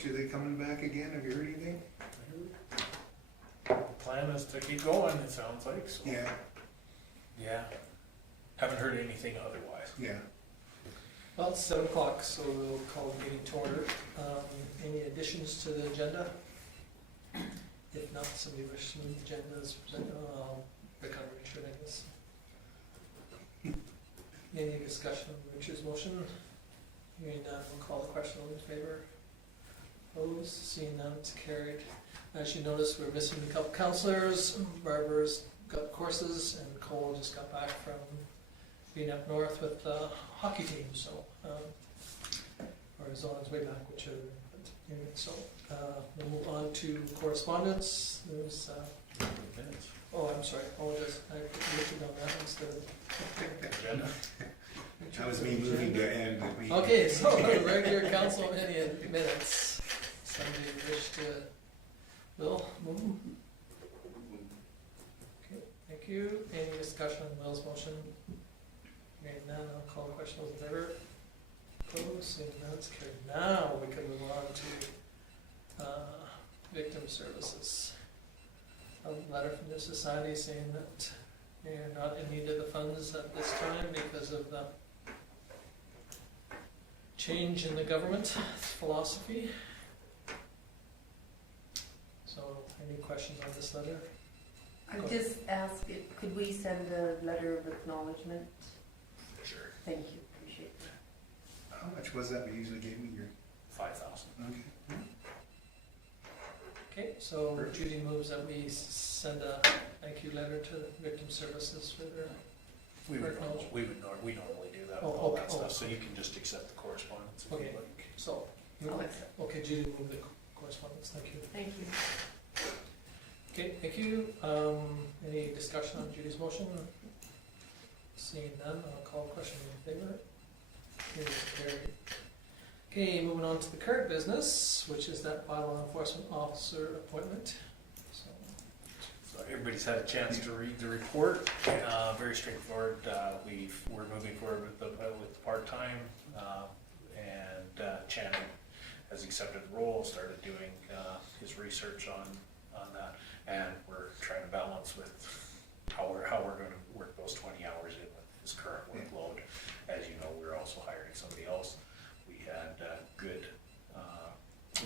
Outreach, are they coming back again? Have you heard anything? The plan is to keep going, it sounds like, so. Yeah, Yeah. Haven't heard anything otherwise. yeah. Well, it's 7 o'clock, so we'll call the meeting to order. Any additions to the agenda? If not, somebody wish to move the agenda as presented. Rick, I'm Richard, I guess. Any discussion on Richard's motion? Hearing none, we'll call the question. All in favor? Opposed? Seeing none, it's carried. As you notice, we're missing a couple councillors. Barbara's got courses, and Cole just got back from being up north with the hockey team, so, or he's on his way back, whichever. So, we'll move on to correspondence. There's, oh, I'm sorry, apologize. I put Richard on that instead of. Agenda. That was me moving to end. Okay, so regular council minutes. Somebody wish to, Bill, move? Okay, thank you. Any discussion on Will's motion? Hearing none, I'll call the question. Those in favor? Opposed? Seeing none, it's carried. Now we can move on to victim services. A letter from the society saying that they're not in need of the funds at this time because of the change in the government philosophy. So, any questions on this letter? I just ask, could we send a letter of acknowledgement? Sure. Thank you, appreciate that. How much was that we usually gave me? Your 5,000. okay. Okay, so Judy moves that we send a thank you letter to victim services for their. We normally do that with all that stuff, so you can just accept the correspondence if you Okay. like. So, I'll accept. okay, Judy moved the correspondence. Thank you. Thank you. Okay, thank you. Any discussion on Judy's motion? Seeing none, I'll call the question in favor. Here's carried. Okay, moving on to the current business, which is that bylaw enforcement officer appointment. So everybody's had a chance to read the report. Very straightforward. We're moving forward with the part-time, and Channing has accepted the role, started doing his research on that, and we're trying to balance with how we're going to work those 20 hours in with his current workload. As you know, we're also hiring somebody else. We had good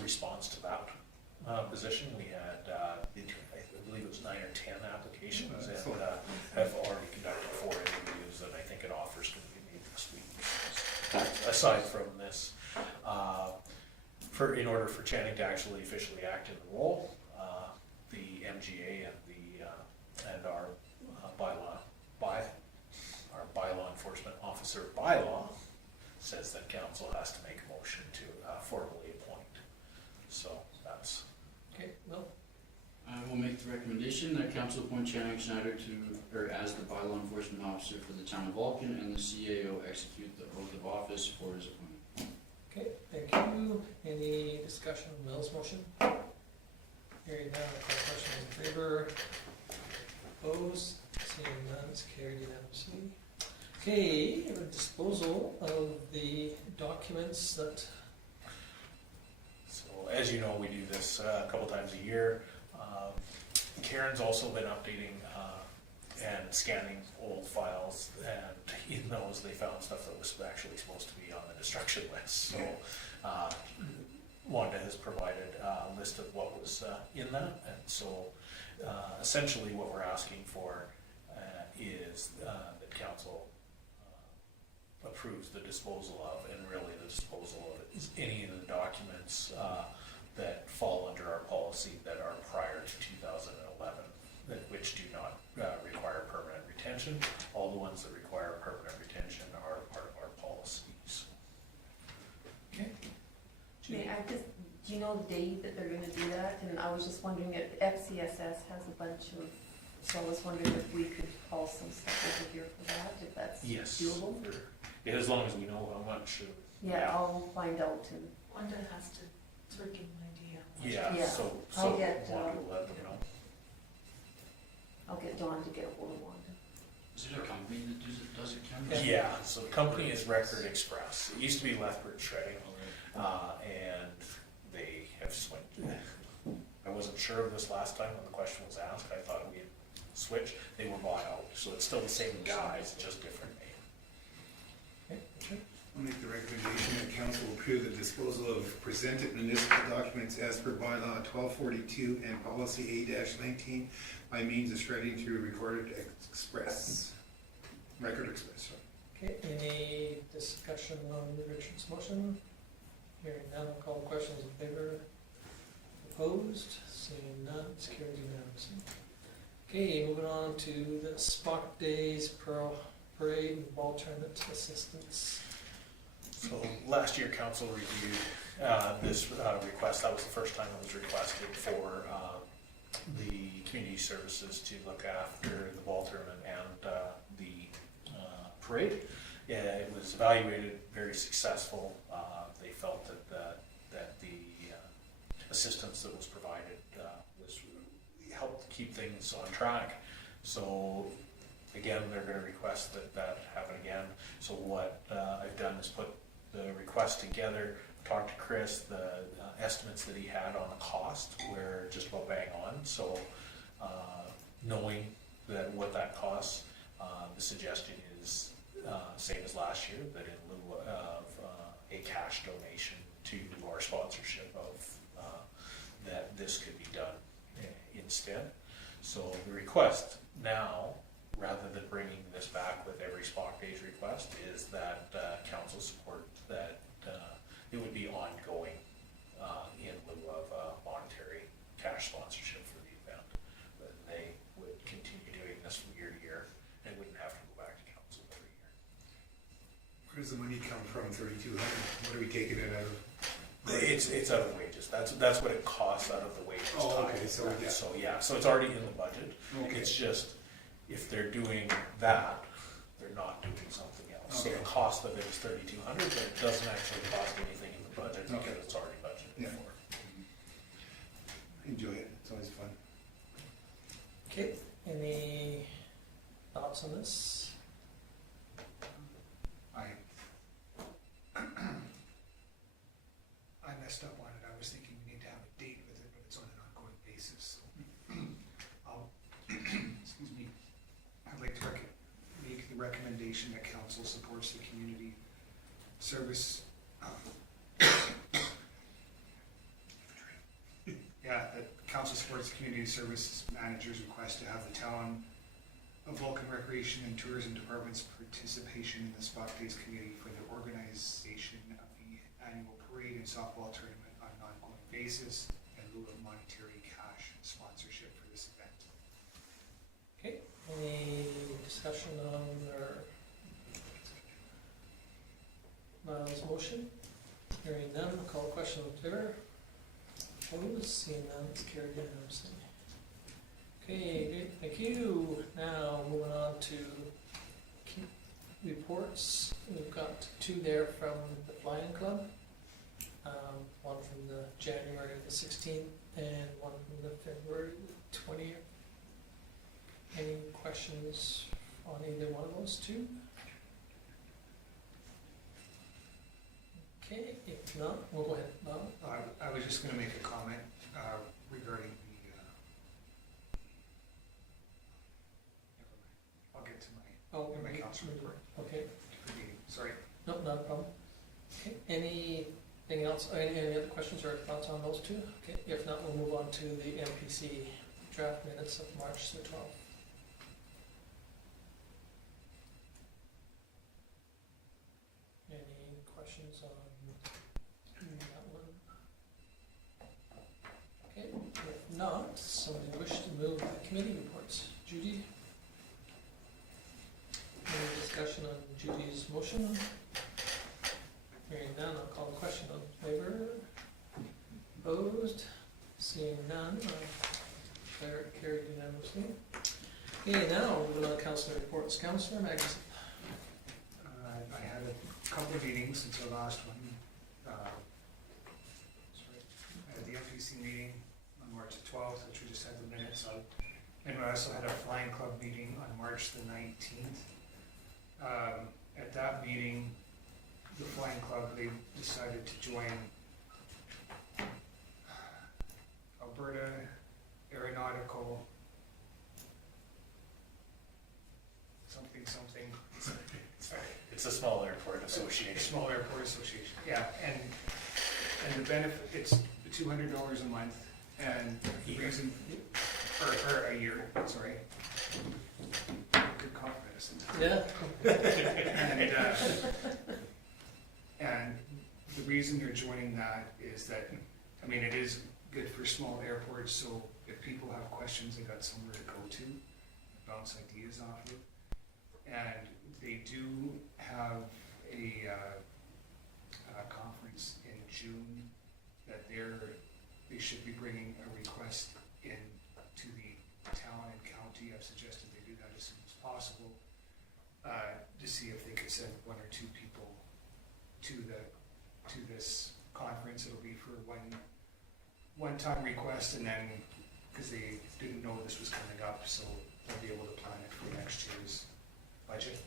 response to that position. We had, I believe it was 9 or 10 applications, and have already conducted 4 interviews, and I think an offer's going to be made this week. Aside from this, in order for Channing to actually officially act in the role, the MGA and our bylaw enforcement officer bylaw says that council has to make a motion to formally appoint. So that's Okay, well, I will make the recommendation that council appoint Channing Schneider as the bylaw enforcement officer for the town of Vulcan, and the CAO execute the oath of office for his appointment. okay, thank you. Any discussion on Mill's motion? Hearing none, I'll call the question in favor. Opposed? Seeing none, it's carried unanimously. Okay, a disposal of the documents that. so. As you know, we do this a couple times a year. Karen's also been updating and scanning old files, and in those they found stuff that was actually supposed to be on the destruction list. So Wanda has provided a list of what was in that, and so essentially what we're asking for is that council approves the disposal of, and really the disposal of any of the documents that fall under our policy that are prior to 2011, which do not require permanent retention. All the ones that require permanent retention are part of our policies. Okay. May I just, do you know the day that they're gonna do that? And I was just wondering if FCSS has a bunch of, so I was wondering if we could haul some stuff over here for that, if that's doable? Yeah, as long as we know how much. Yeah, I'll find out and. Wanda has to sort of give an idea. Yeah, So I'll get, Wanda will let them know. I'll get Dawn to get a hold of Wanda. Is there a company that does it, Ken? Yeah, so the company is Record Express. It used to be Lethbridge Shredding, and they I've switched. I wasn't sure of this last time when the question was asked. I thought we had switched. They were bought out, so it's still the same guys, just different name. Okay, Richard? I'll make the recommendation that council approve the disposal of presented municipal documents as per bylaw 1242 and policy A-19 by means of shredding through record express. Okay, any discussion on Richard's motion? Hearing none, I'll call the questions in favor. Opposed? Seeing none, it's carried unanimously. Okay, moving on to the Spock Days Parade and alternate assistance. So last year, council reviewed this request. That was the first time it was requested for the community services to look after the ball tournament and the parade. Yeah, it was evaluated very successful. They felt that the assistance that was provided was helped keep things on track. So again, they're going to request that happen again. So what I've done is put the request together, talked to Chris, the estimates that he had on the cost were just about bang on. So knowing that what that costs, the suggestion is same as last year, that in lieu of a cash donation to our sponsorship of that this could be done instead. So the request now, rather than bringing this back with every Spock Days request, is that council support that it would be ongoing in lieu of monetary cash sponsorship for the event. But they would continue doing this from year to year and wouldn't have to go back to council every year. Where does the money come from, 3,200? What are we taking it out of? It's out of wages. That's what it costs out of the wages. Oh, tied. okay, so yeah. So it's already in the budget. Okay. It's just, if they're doing that, they're not doing something else. So Okay. the cost of it is 3,200, but it doesn't actually cost anything in the budget Okay. because it's already budgeted Yeah. for. Enjoy it, it's always fun. Okay, any thoughts on this? I messed up on it. I was thinking we need to have a date with it, but it's on an ongoing basis. I'll, excuse me, I'd like to make the recommendation that council supports the community service. That council supports the community services manager's request to have the town of Vulcan Recreation and Tourism Department's participation in the Spock Days Committee for the organization of the annual parade and softball tournament on an ongoing basis in lieu of monetary cash sponsorship for this event. Okay, any discussion on Miles' motion? Hearing none, I'll call the question in favor. Opposed, seeing none, it's carried unanimously. Okay, great, thank you. Now, moving on to reports. We've got two there from the Flying Club. One from the January the 16th and one from the February the 20th. Any questions on either one of those two? Okay, if not, we'll go ahead. Bob? I was just gonna make a comment regarding the, never mind, I'll get to my council report. Okay, Sorry. no, not a problem. Okay, anything else, any other questions or thoughts on those two? Okay, if not, we'll move on to the MPC draft minutes of March the 12th. Any questions on that one? Okay, if not, somebody wish to move the committee reports. Judy? Any discussion on Judy's motion? Hearing none, I'll call the question on favor. Opposed? Seeing none, carried unanimously. Okay, now moving on to Councillor Reports. Councillor Magnuson. I had a couple of meetings since our last one. I had the FPC meeting on March the 12th, which we just had the minutes of. And we also had a Flying Club meeting on March the 19th. At that meeting, the Flying Club, they decided to join Alberta Aeronautical something. It's a small airport association. Small Airport Association, yeah, and the benefit, it's $200 a month, and the reason, or a year, sorry. Good cough medicine. Yeah. And the reason they're joining that is that, I mean, it is good for small airports, so if people have questions, they got somewhere to go to, bounce ideas off of. And they do have a conference in June that they should be bringing a request in to the town and county. I've suggested they do that as soon as possible, to see if they could send one or two people to this conference. It'll be for one-time request, and then, because they didn't know this was coming up, so they'll be able to plan it for next year's budget.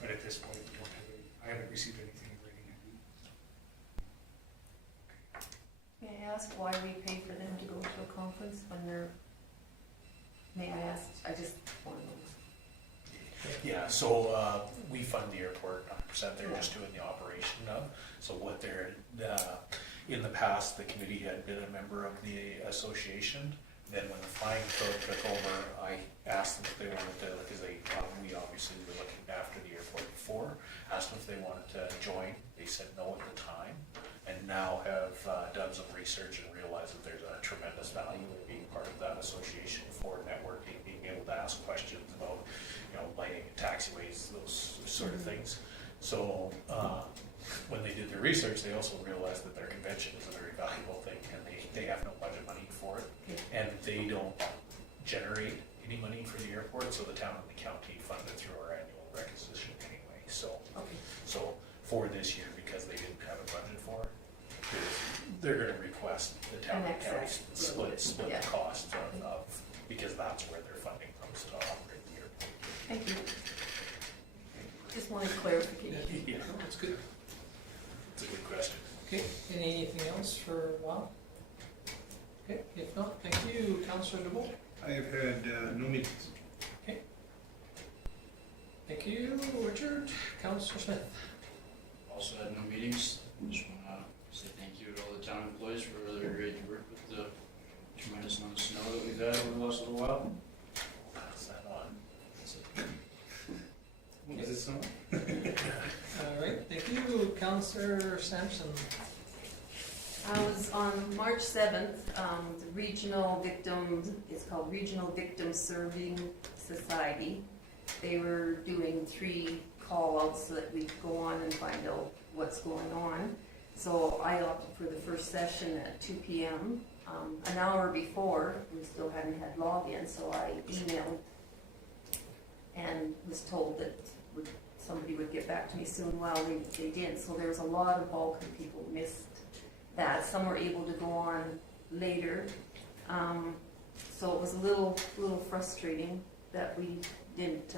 But at this point, we don't have I haven't received anything in writing. May I ask why we pay for them to go to a conference when they're, may I ask, I just want to know. Yeah, so we fund the airport 100%. They're just doing the operation of. So what they're in the past, the committee had been a member of the association. Then when the flying club took over, I asked them if they wanted to, because we obviously were looking after the airport before. Asked them if they wanted to join. They said no at the time, and now have done some research and realized that there's a tremendous value in being part of that association for networking, being able to ask questions about, lighting and taxiways, those sort of things. So when they did their research, they also realized that their convention is a very valuable thing, and they have no budget money for it, and they don't generate any money for the airport, so the town and the county fund it through our annual requisition anyway. So for this year, because they didn't have a budget for it, they're going to request the town and county split the cost of, because that's where their funding comes to operate the airport. Thank you. Just wanted clarification. Yeah, That's good. it's a good question. Okay, anything else for a while? Okay, if not, thank you, Councillor DeBolt. I have had no meetings. Okay. Thank you, Richard. Councillor Smith. Also had no meetings. Just want to say thank you to all the town employees for their great work with the tremendous amount of snow that we've had over the last little while. Pass that on. What was it, someone? All right, thank you, Councillor Sanderson. I was on March 7th, the Regional Victims, it's called Regional Victim Serving Society. They were doing 3 call-outs so that we could go on and find out what's going on. So I opted for the first session at 2 p.m. An hour before, we still hadn't had login, so I emailed and was told that somebody would get back to me soon. Well, they didn't, so there was a lot of Vulcan people missed that. Some were able to go on later. So it was a little frustrating that we didn't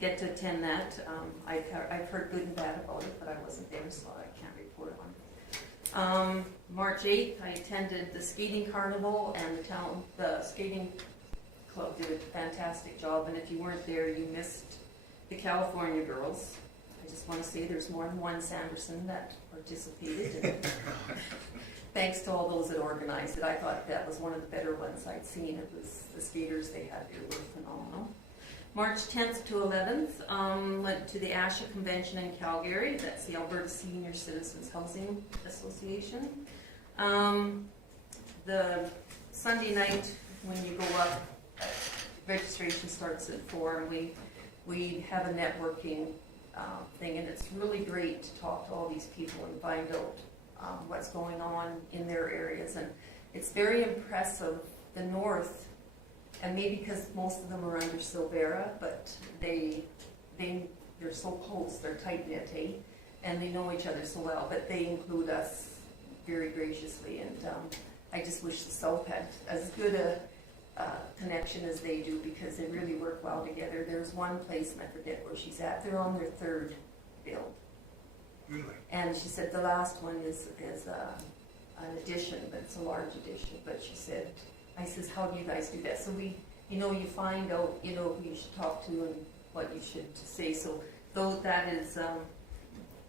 get to attend that. I've heard good and bad about it, but I wasn't there, so I can't report on it. March 8th, I attended the skating carnival, and the skating club did a fantastic job, and if you weren't there, you missed the California girls. I just want to say there's more than one Sanderson that participated. And thanks to all those that organized it. I thought that was one of the better ones I'd seen. It was the skaters they had there were phenomenal. March 10th to 11th, went to the ASHA convention in Calgary. That's the Alberta Senior Citizens Housing Association. The Sunday night when you go up, registration starts at 4, and we have a networking thing, and it's really great to talk to all these people and find out what's going on in their areas. And it's very impressive, the North, and maybe because most of them are under Silvera, but they're so close, they're tight-knit, eh? And they know each other so well, but they include us very graciously, and I just wish the South had as good a connection as they do, because they really work well together. There's one place, and I forget where she's at, they're on their 3rd build. Really? And she said the last one is an addition, but it's a large addition, but she said, I says, how do you guys do that? So we, you know, you find out, you know, who you should talk to and what you should say, so though that is,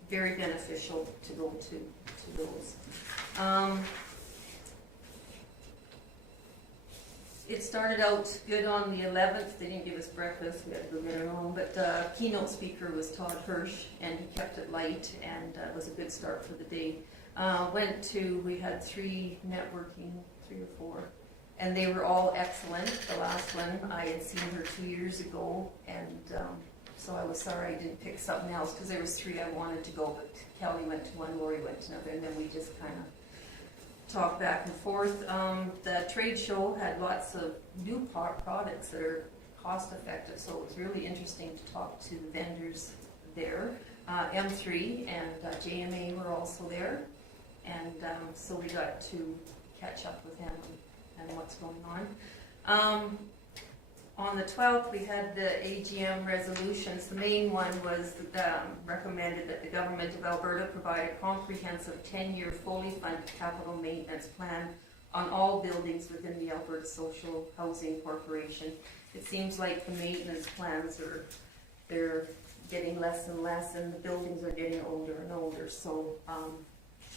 very beneficial to go to those. It started out good on the 11th. They didn't give us breakfast. We had to go get our own. But the keynote speaker was Todd Hirsch, and he kept it light, and it was a good start for the day. We had 3 networking, 3 or 4, and they were all excellent. The last one, I had seen her 2 years ago, and so I was sorry I didn't pick something else, because there was 3 I wanted to go, but Kelly went to one, Lori went to another, and then we just kind of talk back and forth. The trade show had lots of new products that are cost effective, so it was really interesting to talk to the vendors there. M3 and JMA were also there, and so we got to catch up with them and what's going on. On the 12th, we had the AGM resolutions. The main one was recommended that the Government of Alberta provide a comprehensive 10-year fully funded capital maintenance plan on all buildings within the Alberta Social Housing Corporation. It seems like the maintenance plans they're getting less and less, and the buildings are getting older and older, so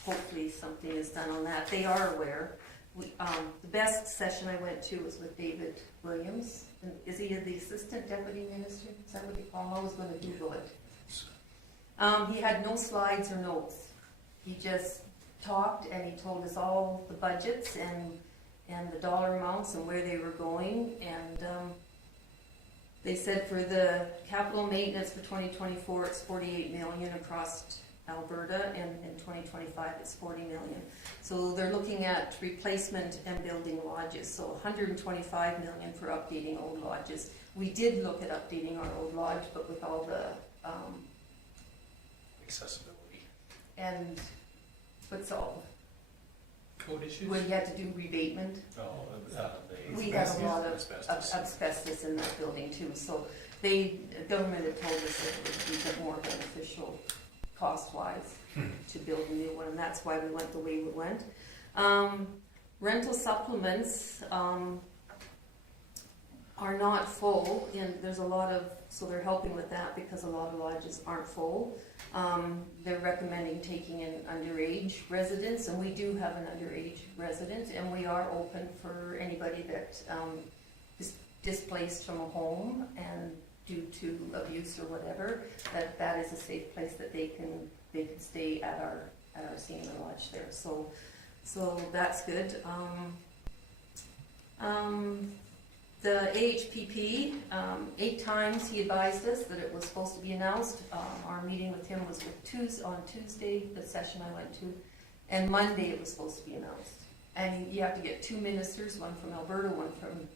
hopefully something is done on that. They are aware. The best session I went to was with David Williams. Is he the Assistant Deputy Minister? Is that what they call him? I was going to Google it. He had no slides or notes. He just talked, and he told us all the budgets and the dollar amounts and where they were going. And they said for the capital maintenance for 2024, it's $48 million across Alberta, and in 2025 it's $40 million. So they're looking at replacement and building lodges. So $125 million for updating old lodges. We did look at updating our old lodge, but with all the Accessibility. and what's all Code issues? when you had to do rebatement. We had a lot of asbestos in that building too. So the government had told us that it would be a bit more beneficial cost-wise to build a new one, and that's why we went the way we went. Rental supplements are not full, and there's a lot of, so they're helping with that because a lot of lodges aren't full. They're recommending taking in underage residents, and we do have an underage resident, and we are open for anybody that is displaced from a home and due to abuse or whatever, that is a safe place that they can stay at our senior lodge there. So that's good. The AHPP, 8 times he advised us that it was supposed to be announced. Our meeting with him was on Tuesday, the session I went to, and Monday it was supposed to be announced. And you have to get 2 ministers, one from Alberta, one from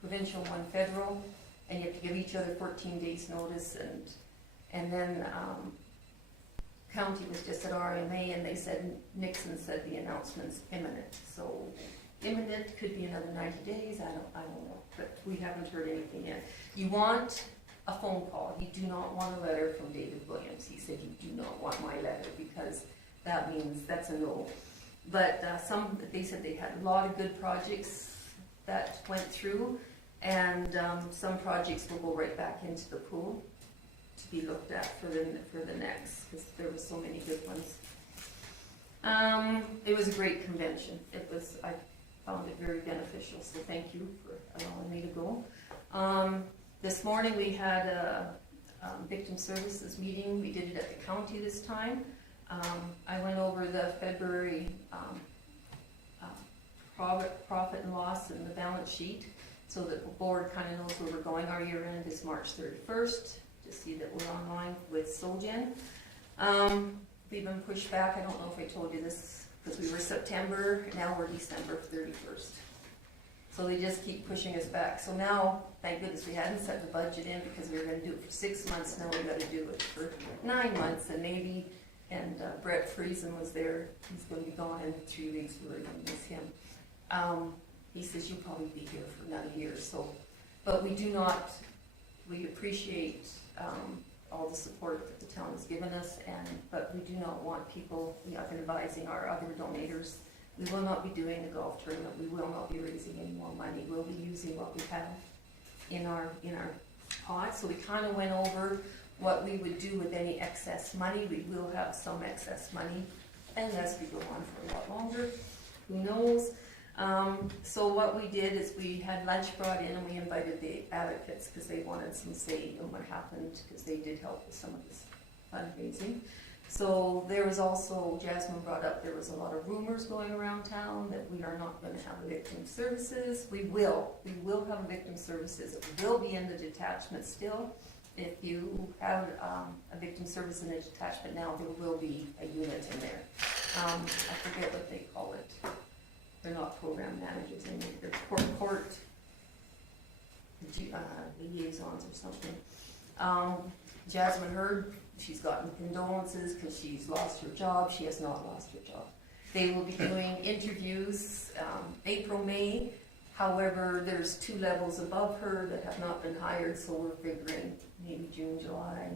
provincial, one federal, and you have to give each other 14 days notice, and then county was just at RMA, and they said, Nixon said the announcement's imminent. So imminent could be another 90 days, I don't know, but we haven't heard anything yet. You want a phone call. You do not want a letter from David Williams. He said you do not want my letter because that means that's a no. But they said they had a lot of good projects that went through, and some projects will go right back into the pool to be looked at for the next, because there were so many good ones. It was a great convention. I found it very beneficial, so thank you for allowing me to go. This morning we had a victim services meeting. We did it at the county this time. I went over the February profit and loss and the balance sheet, so that the board kind of knows where we're going. Our year end is March 31st, to see that we're online with SOGEN. We've been pushed back. I don't know if I told you this, because we were September, now we're December 31st. So they just keep pushing us back. So now, thank goodness we hadn't set the budget in, because we were going to do it for 6 months. Now we got to do it for 9 months, and maybe, and Brett Friesen was there. He's going to be gone in 3 weeks. We're going to miss him. He says you'll probably be here for another year. So, but we appreciate all the support that the town has given us, but we do not want people, I've been advising our other donators We will not be doing a golf tournament, we will not be raising any more money, we'll be using what we have in our pot. So we kind of went over what we would do with any excess money. We will have some excess money unless we go on for a lot longer, who knows. So what we did is we had lunch brought in and we invited the advocates because they wanted some say in what happened, because they did help with some of this fundraising. So there was also, Jasmine brought up, there was a lot of rumors going around town that we are not going to have a victim services. We will have a victim services. It will be in the detachment still. If you have a victim service in a detachment now, there will be a unit in there. I forget what they call it. They're not program managers anymore. They're court liaisons or something. Jasmine heard she's gotten condolences because she's lost her job. She has not lost her job. They will be doing interviews April, May. However, there's 2 levels above her that have not been hired, so we're figuring maybe June, July,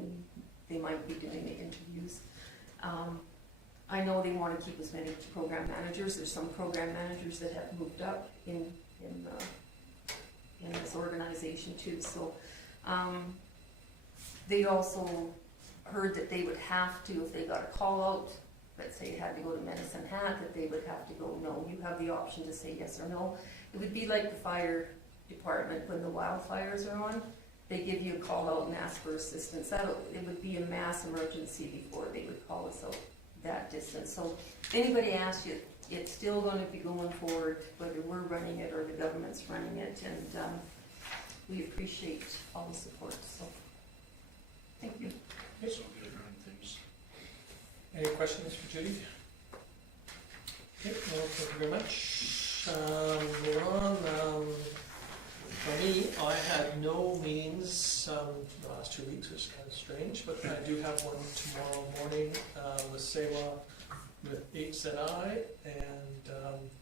they might be doing the interviews. I know they want to keep as many program managers. There's some program managers that have moved up in this organization too. So they also heard that they would have to, if they got a call out, let's say it had to go to Medicine Hat, that they would have to go, no, you have the option to say yes or no. It would be like the fire department when the wildfires are on. They give you a call out and ask for assistance. It would be a mass emergency before they would call us out that distance. So if anybody asks you, it's still going to be going forward, whether we're running it or the government's running it, and we appreciate all the support. So thank you. So good running things. Any questions for Judy? Okay, well, thank you very much. Moving on. For me, I had no meetings the last 2 weeks, which is kind of strange, but I do have one tomorrow morning with SEWA with HZI, and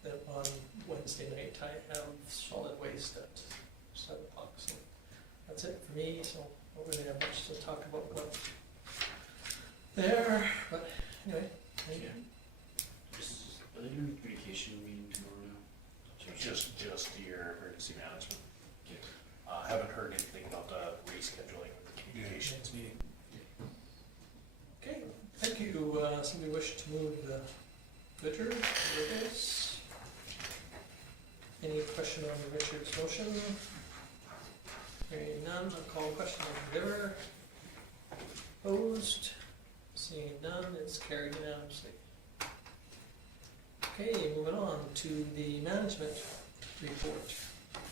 then on Wednesday night I have solid waste at 7 o'clock. So that's it for me. So I don't really have much to talk about what there, but anyway, thank you. Are they doing a communication meeting tomorrow now? Just your emergency management. Okay. Haven't heard anything about the rescheduling of the communications meeting. Okay, thank you. Somebody wish to move the Richard? Any question on Richard's motion? Hearing none, I'll call the question on the favor. Opposed? Seeing none, it's carried unanimously. Okay, moving on to the management report.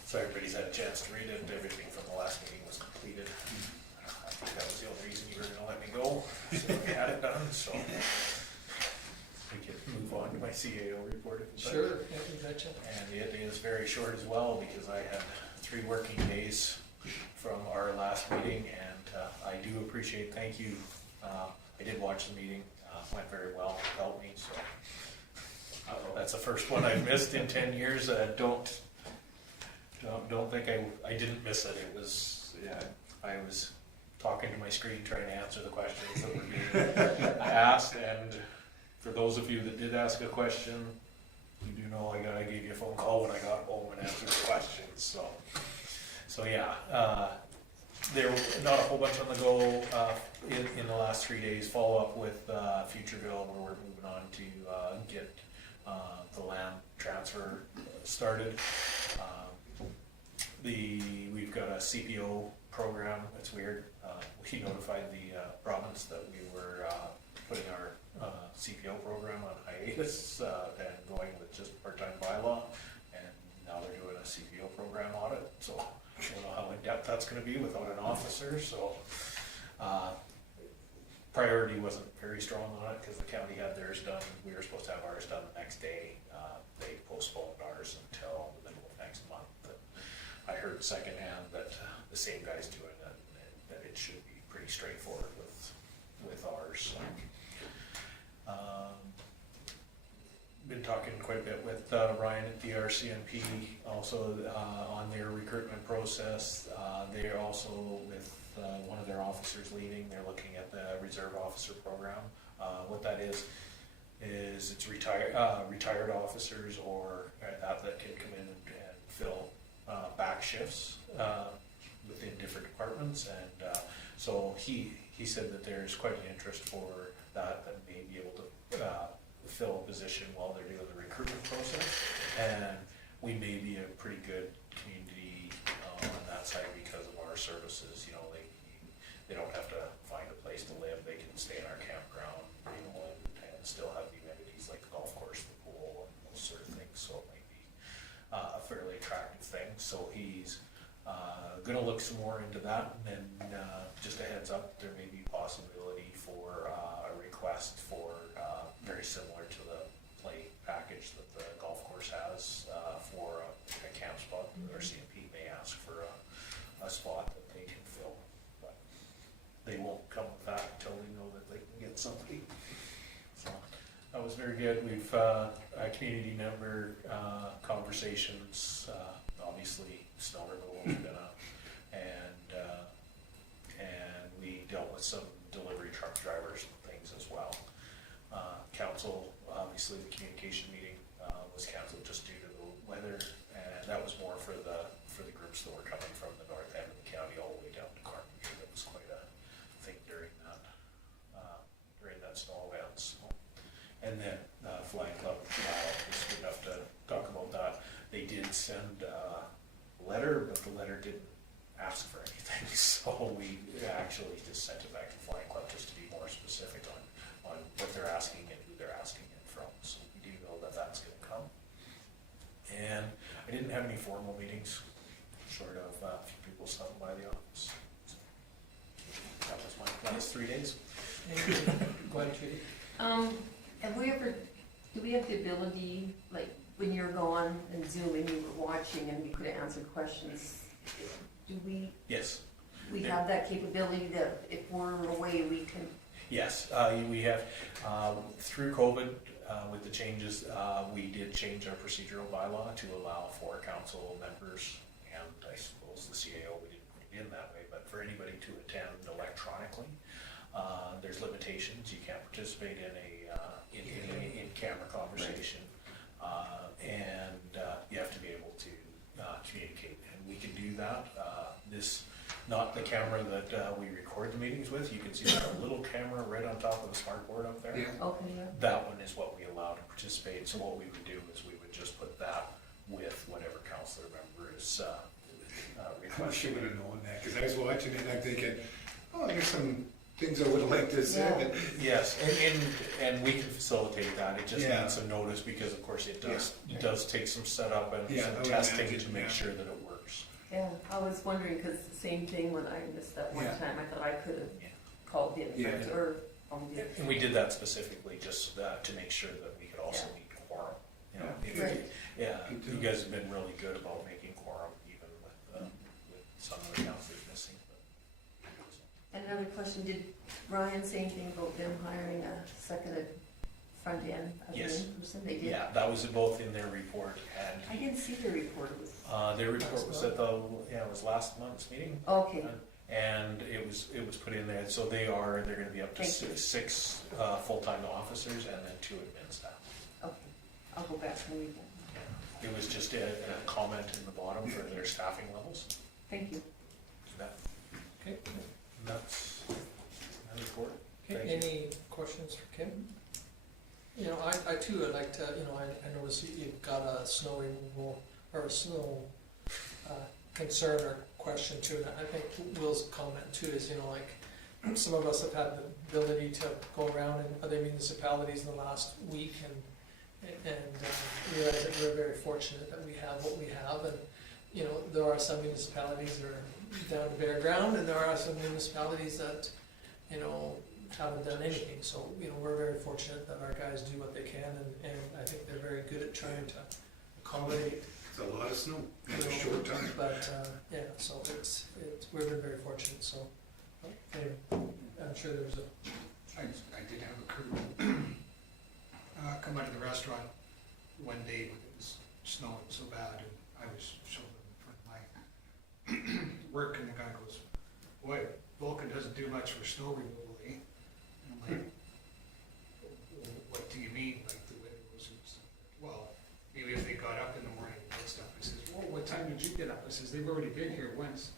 So everybody's had a chance to read it. Everything from the last meeting was completed. I think that was the only reason you were going to let me go. So we had it done. So we can move on to my CAO report. If you'd like. Sure, yeah, you betcha. And it is very short as well because I had 3 working days from our last meeting, and I do appreciate. Thank you. I did watch the meeting. Went very well. Helped me. So that's the first one I've missed in 10 years. Don't think I didn't miss it. It was, yeah, I was talking to my screen trying to answer the questions that were being asked, and for those of you that did ask a question, you do know I gave you a phone call when I got home and answered the questions. So yeah, there not a whole bunch on the go in the last 3 days. Follow up with Futureville, where we're moving on to get the land transfer started. We've got a CPO program. It's weird. We notified the province that we were putting our CPO program on hiatus and going with just part-time bylaw, and now they're doing a CPO program audit. So I don't know how in depth that's going to be without an officer. So priority wasn't very strong on it because the county had theirs done. We were supposed to have ours done the next day. They postponed ours until the middle of next month. And I heard secondhand that the same guy's doing it, and that it should be pretty straightforward with ours. So, been talking quite a bit with Ryan at the RCMP also on their recruitment process. They're also with one of their officers leaving. They're looking at the reserve officer program. What that is is it's retired officers or that can come in and fill back shifts within different departments, and so he said that there's quite an interest for that may be able to fill a position while they're doing the recruitment process, and we may be a pretty good community on that side because of our services. You know, they don't have to find a place to live; they can stay in our campground, you know, and still have the amenities like the golf course, the pool, and those sort of things. So it might be a fairly attractive thing. So he's going to look some more into that, and then just a heads up, there may be possibility for a request for very similar to the play package that the golf course has for a camp spot, or CMP may ask for a spot that they can fill, but they won't come with that until they know that they can get somebody. So that was very good. We've community member conversations, obviously snow removal has been up, and we dealt with some delivery truck drivers and things as well. Council, obviously the communication meeting was canceled just due to the weather, and that was more for the groups that were coming from the north end of the county all the way down to Carpenter. That was quite a thing during that snow event. So. And then Flying Club was good enough to talk about that. They did send a letter, but the letter didn't ask for anything, so we actually just sent it back to Flying Club just to be more specific on what they're asking and who they're asking it from. So we do know that that's going to come. And I didn't have any formal meetings, short of a few people stopping by the office. So that was my last 3 days. Go ahead, Trudy. Do we have the ability, like, when you're gone and Zoom and you were watching and we could answer questions, do we? Yes. We have that capability that if we're away, we can? Yes, we have, through COVID, with the changes, we did change our procedural bylaw to allow for council members, and I suppose the CAO, we didn't put it in that way, but for anybody to attend electronically, there's limitations. You can't participate in in-camera conversation, and you have to be able to communicate, and we can do that. Not the camera that we record the meetings with. You can see that little camera right on top of the smart board up there. Yeah. Okay, yeah. That one is what we allow to participate. So what we would do is we would just put that with whatever councillor member is I wish I requesting. would have known that, because I was watching it and I'm thinking, oh, there's some things I would have liked to say, Yeah. but Yes, and we can facilitate that. It just Yeah. needs some notice because of course it does Yeah. take some setup and Yeah, I some would testing imagine, to make yeah. sure that it works. Yeah, I was wondering, because the same thing when I missed that one Yeah. time, I thought I could have Yeah. called in Yeah. or phoned in. And we did that specifically just to make sure that we could also Yeah. meet quorum. You know, Yeah. if- Right. Yeah, Good you to- guys have been really good about making quorum even with some of the councillors missing. And another question, did Ryan say anything about them hiring a second front end Yes. admin person? They did? Yeah, that was both in their report and I didn't see the report. It was, their report was at it was last month's meeting. okay, And it was put in there, so they're gonna be up to Thank you. six full-time officers and then 2 admin staff. okay. I'll go back and read that. It was just a comment in the bottom for their staffing levels. Thank you. That, Okay. that's my report. Okay, Thank you. any questions for Kim? You know, I too would like to, you know, I noticed you've got a snow removal or a snow concern or question too, and I think Will's comment too is, you know, like some of us have had the ability to go around in other municipalities in the last week and realize that we're very fortunate that we have what we have, and you know, there are some municipalities that are down to bare ground, and there are some municipalities that, you know, haven't done anything. So, you know, we're very fortunate that our guys do what they can, and I think they're very good at trying to accommodate. it's a lot of snow in you a know, short time. But, yeah, so we've been very fortunate, so, anyway, I'm sure there's a, I did have a crew come out of the restaurant one day when it was snowing so bad, and I was showing them in front of my work, and the guy goes, "Boy, Vulcan doesn't do much for snow removal, eh?" And I'm like, "What do you mean?" offices, they've already been here once.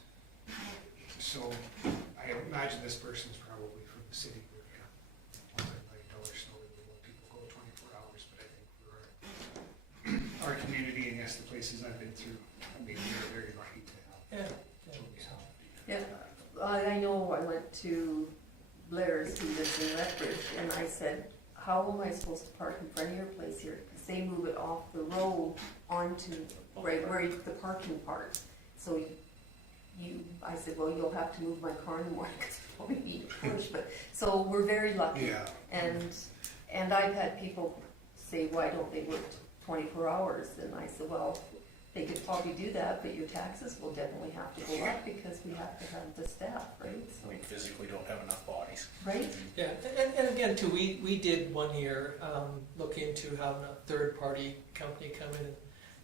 So I imagine this person's probably from the city where, like dollar snow, people go 24 hours, but I think for our community and yes, the places I've been through, I mean, we're very lucky to have. Yeah. Yeah, I know I went to Blair's, who lives in Lethbridge, and I said, how am I supposed to park in front of your place here? Because they move it off the road onto right where the parking part. So I said, well, you'll have to move my car in the morning because you probably need to push. But so we're very lucky. Yeah. And I've had people say, why don't they work 24 hours? And I said, well, they could probably do that, but your taxes will definitely have to go up because we have to have the staff, right? So, We physically don't have enough bodies. right? Yeah, and again, too, we did one year look into having a third-party company come in and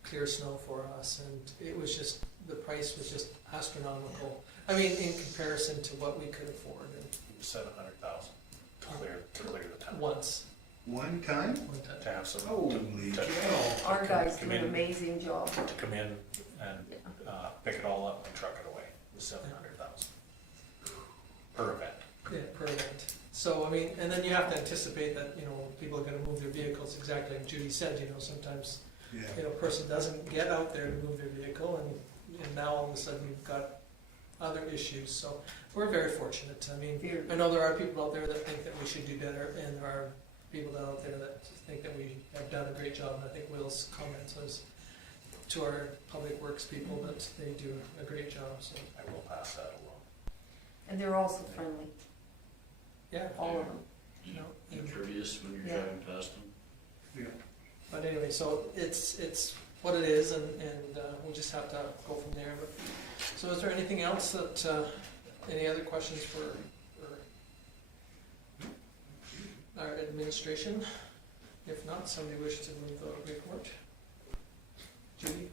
clear snow for us, and it was just, the price was just astronomical. I mean, in comparison to what we could afford, and It was 700,000 to clear the town. once, One time? one time. To have some, Holy to- cow. Our guys do come an in. amazing job. to come in and pick it all up and truck it away, was 700,000 per event. Yeah, per event. So, I mean, and then you have to anticipate that, you know, people are gonna move their vehicles, exactly like Judy said, you know, sometimes, Yeah. you know, a person doesn't get out there to move their vehicle, and now all of a sudden you've got other issues, so we're very fortunate. I mean, Very. I know there are people out there that think that we should do better, and there are people out there that think that we have done a great job, and I think Will's comments was to our public works people that they do a great job, so, I will pass that along. And they're also friendly, yeah, all of them. you know. Be courteous when you're Yeah. driving past them. But anyway, so it's what it is, and we'll just have to go from there. But, so is there anything else that, any other questions for our administration? If not, somebody wishes to move the report. Judy?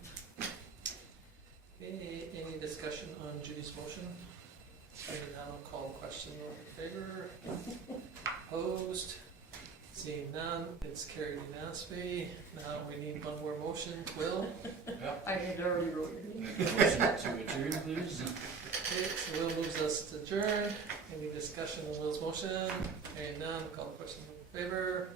Any discussion on Judy's motion? And now I'll call the question. All in favor? Opposed? Seeing none, it's carried unanimously. Now we need one more motion. Will? I had already wrote it. Make a motion to adjourn, please. Okay, so Will moves us to adjourn. Any discussion on Will's motion? Hearing none, call the question in favor.